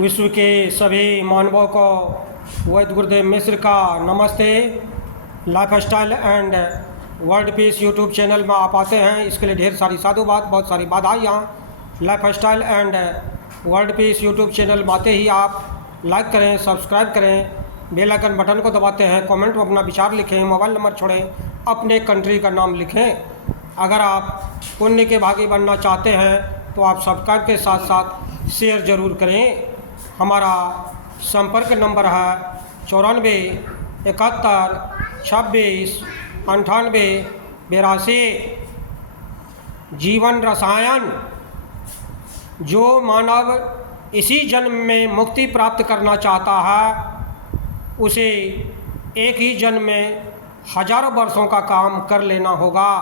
विश्व के सभी मानवों को वैद्य गुरुदेव मिश्र का नमस्ते। Life style and world peace YouTube channel में आप आते हैं, इसके लिए ढेर सारी साधुवाद, बहुत सारी बाधाएं। यहाँ life style and world peace YouTube channel में आते ही आप लाइक करें, सब्सक्राइब करें, बेल आइकन बटन को दबाते हैं, कमेंट में अपना विचार लिखें, मोबाइल नंबर छोड़ें, अपने कंट्री का नाम लिखें। अगर आप पुण्य के भागी बनना चाहते हैं तो आप सब्सक्राइब के साथ साथ शेयर ज़रूर करें। हमारा संपर्क नंबर है 94 71 26 98 82। जीवन रसायन। जो मानव इसी जन्म में मुक्ति प्राप्त करना चाहता है उसे एक ही जन्म में हजारों वर्षों का काम कर लेना होगा।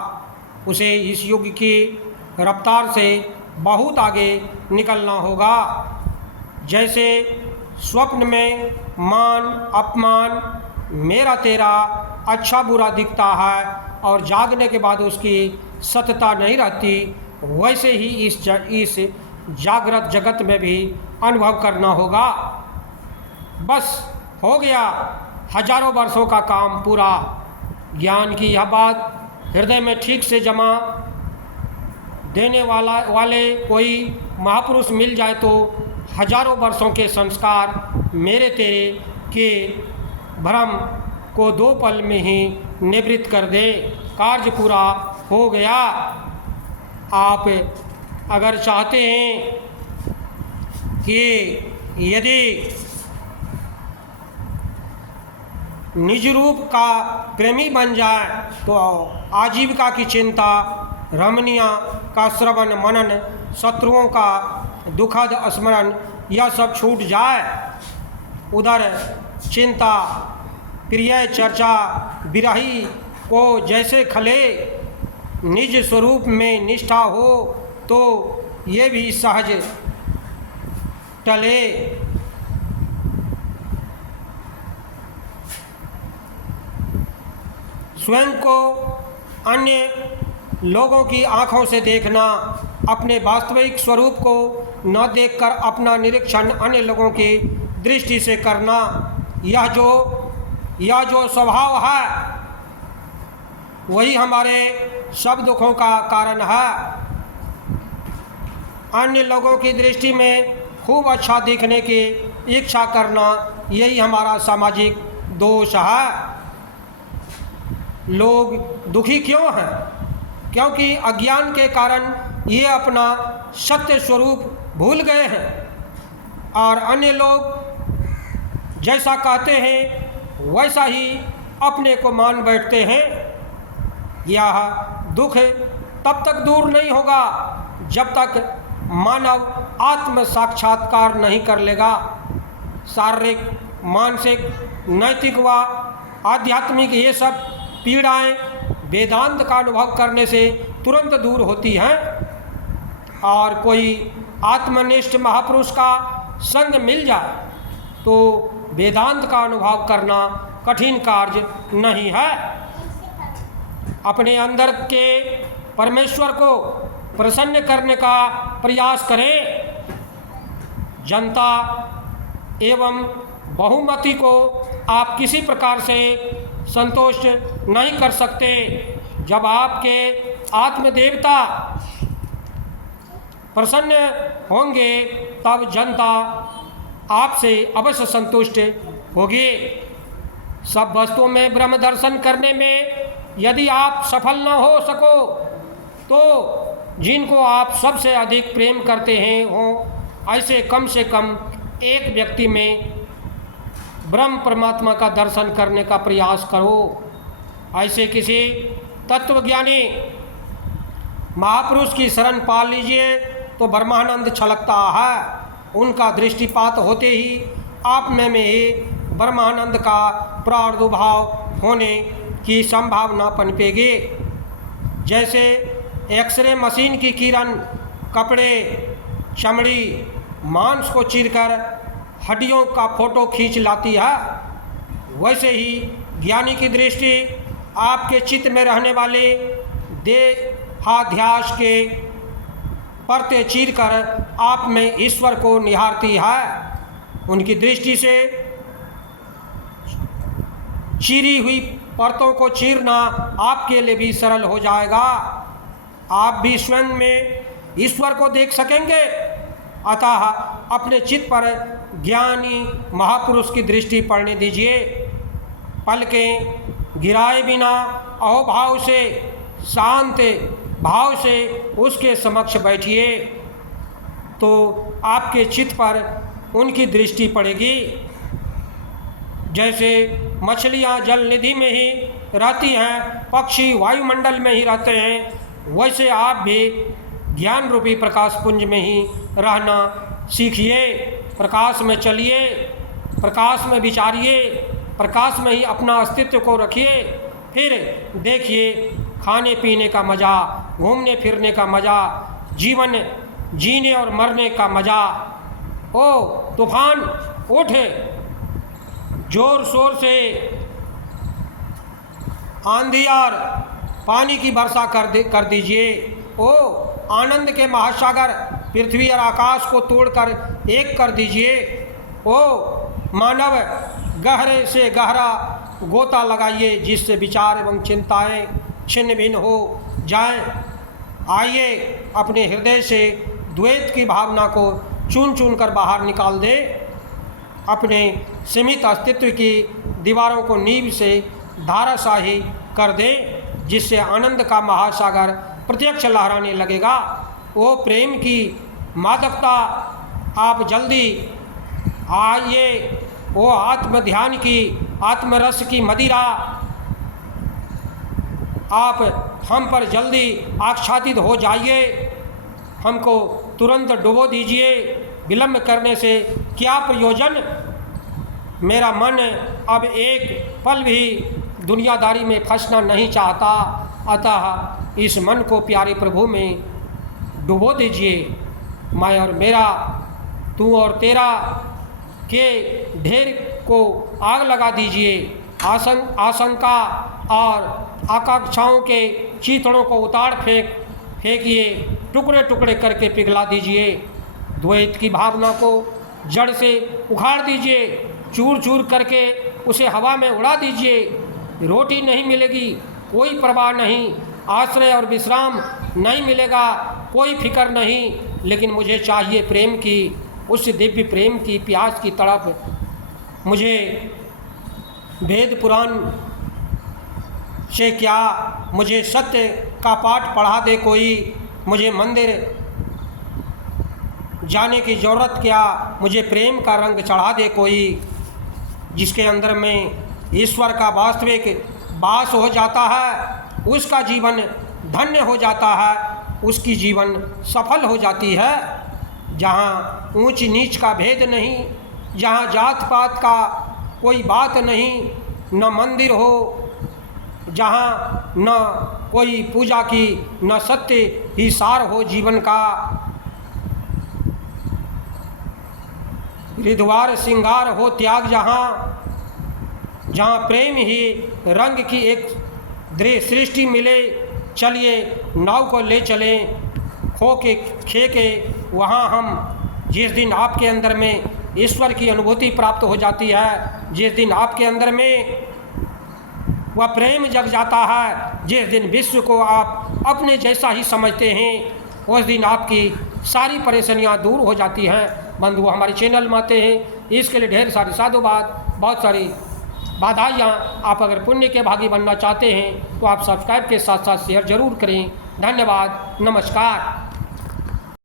उसे इस युग की रफ्तार से बहुत आगे निकलना होगा। जैसे स्वप्न में मान अपमान, मेरा तेरा, अच्छा बुरा दिखता है और जागने के बाद उसकी सत्यता नहीं रहती, वैसे ही इस जागृत जगत में भी अनुभव करना होगा। बस हो गया हजारों वर्षों का काम पूरा। ज्ञान की यह बात हृदय में ठीक से जमा देने वाले कोई महापुरुष मिल जाए तो हजारों वर्षों के संस्कार मेरे तेरे के भ्रम को 2 पल में ही निवृत्त कर दे। कार्य पूरा हो गया। आप अगर चाहते हैं कि यदि निज रूप का प्रेमी बन जाए तो आजीविका की चिंता, रमणीय का श्रवण मनन, शत्रुओं का दुखद स्मरण, यह सब छूट जाए। उधर चिंता, प्रिय चर्चा, बिरही को जैसे खले, निज स्वरूप में निष्ठा हो तो ये भी सहज टले। स्वयं को अन्य लोगों की आँखों से देखना, अपने वास्तविक स्वरूप को न देखकर अपना निरीक्षण अन्य लोगों की दृष्टि से करना, यह जो स्वभाव है वही हमारे सब दुखों का कारण है। अन्य लोगों की दृष्टि में खूब अच्छा दिखने की इच्छा करना, यही हमारा सामाजिक दोष है। लोग दुखी क्यों हैं? क्योंकि अज्ञान के कारण ये अपना सत्य स्वरूप भूल गए हैं और अन्य लोग जैसा कहते हैं वैसा ही अपने को मान बैठते हैं। यह दुख तब तक दूर नहीं होगा जब तक मानव आत्म साक्षात्कार नहीं कर लेगा। शारीरिक, मानसिक, नैतिक व आध्यात्मिक ये सब पीड़ाएं वेदांत का अनुभव करने से तुरंत दूर होती हैं और कोई आत्मनिष्ठ महापुरुष का संग मिल जाए तो वेदांत का अनुभव करना कठिन कार्य नहीं है। अपने अंदर के परमेश्वर को प्रसन्न करने का प्रयास करें। जनता एवं बहुमति को आप किसी प्रकार से संतुष्ट नहीं कर सकते। जब आपके आत्मदेवता प्रसन्न होंगे तब जनता आपसे अवश्य संतुष्ट होगी। सब वस्तुओं में ब्रह्म दर्शन करने में यदि आप सफल न हो सको तो जिनको आप सबसे अधिक प्रेम करते हैं हो ऐसे कम से कम एक व्यक्ति में ब्रह्म परमात्मा का दर्शन करने का प्रयास करो। ऐसे किसी तत्वज्ञानी महापुरुष की शरण पा लीजिए तो ब्रह्मानंद छलकता है। उनका दृष्टिपात होते ही आप में ही ब्रह्मानंद का प्रादुर्भाव होने की संभावना पनपेगी। जैसे एक्सरे मशीन की किरण कपड़े, चमड़ी, मांस को चीरकर हड्डियों का फोटो खींच लाती है, वैसे ही ज्ञानी की दृष्टि आपके चित्त में रहने वाले देहाध्यास के पर्दे चीरकर आप में ईश्वर को निहारती है। उनकी दृष्टि से चीरी हुई परतों को चीरना आपके लिए भी सरल हो जाएगा। आप भी स्वयं में ईश्वर को देख सकेंगे। अतः अपने चित्त पर ज्ञानी महापुरुष की दृष्टि पड़ने दीजिए। पलकें गिराए बिना अहोभाव से, शांत भाव से उसके समक्ष बैठिए तो आपके चित्त पर उनकी दृष्टि पड़ेगी। जैसे मछलियाँ जल निधि में ही रहती हैं, पक्षी वायुमंडल में ही रहते हैं, वैसे आप भी ज्ञान रूपी प्रकाश पुंज में ही रहना सीखिए। प्रकाश में चलिए, प्रकाश में विचारिए, प्रकाश में ही अपना अस्तित्व को रखिए। फिर देखिए खाने पीने का मज़ा, घूमने फिरने का मज़ा, जीवन जीने और मरने का मज़ा। ओ तूफान उठे, जोर शोर से आंधी और पानी की वर्षा कर दीजिए। ओ आनंद के महासागर पृथ्वी और आकाश को तोड़कर एक कर दीजिए। ओ मानव गहरे से गहरा गोता लगाइए जिससे विचार एवं चिंताएं छिन्न भिन्न हो जाएं। आइए अपने हृदय से द्वैत की भावना को चुन चुन कर बाहर निकाल दे। अपने सीमित अस्तित्व की दीवारों को नींव से धाराशाही कर दे, जिससे आनंद का महासागर प्रत्यक्ष लहराने लगेगा। वो प्रेम की मादकता आप जल्दी आइए, वो आत्म ध्यान की, आत्मरस की मदिरा आप हम पर जल्दी आच्छादित हो जाइए। हमको तुरंत डुबो दीजिए। विलम्ब करने से क्या प्रयोजन। मेरा मन अब एक पल भी दुनियादारी में फंसना नहीं चाहता, अतः इस मन को प्यारे प्रभु में डुबो दीजिए। मैं और मेरा, तू और तेरा के ढेर को आग लगा दीजिए। आशंका और आकांक्षाओं के चीथड़ों को उतार फेंकिए, टुकड़े टुकड़े करके पिघला दीजिए। द्वैत की भावना को जड़ से उखाड़ दीजिए, चूर चूर करके उसे हवा में उड़ा दीजिए। रोटी नहीं मिलेगी, कोई परवाह नहीं, आश्रय और विश्राम नहीं मिलेगा, कोई फिक्र नहीं, लेकिन मुझे चाहिए प्रेम की, उस दिव्य प्रेम की प्यास की तड़प। मुझे वेद पुराण से क्या, मुझे सत्य का पाठ पढ़ा दे कोई, मुझे मंदिर जाने की ज़रूरत क्या, मुझे प्रेम का रंग चढ़ा दे कोई, जिसके अंदर में ईश्वर का वास्तविक वास हो जाता है, उसका जीवन धन्य हो जाता है, उसकी जीवन सफल हो जाती है। जहाँ ऊंच नीच का भेद नहीं, जहाँ जात पात का कोई बात नहीं, न मंदिर हो, जहाँ न कोई पूजा की, न सत्य ही सार हो जीवन का। हरिद्वार श्रृंगार हो त्याग जहाँ, जहाँ प्रेम ही रंग की एक सृष्टि मिले। चलिए नाव को ले चलें, खो के खे के वहाँ हम। जिस दिन आपके अंदर में ईश्वर की अनुभूति प्राप्त हो जाती है, जिस दिन आपके अंदर में वह प्रेम जग जाता है, जिस दिन विश्व को आप अपने जैसा ही समझते हैं, उस दिन आपकी सारी परेशानियां दूर हो जाती हैं। बंधु हमारे चैनल में आते हैं, इसके लिए ढेर सारी साधुवाद, बहुत सारी बाधाइयाँ। आप अगर पुण्य के भागी बनना चाहते हैं तो आप सब्सक्राइब के साथ साथ शेयर जरूर करें। धन्यवाद, नमस्कार।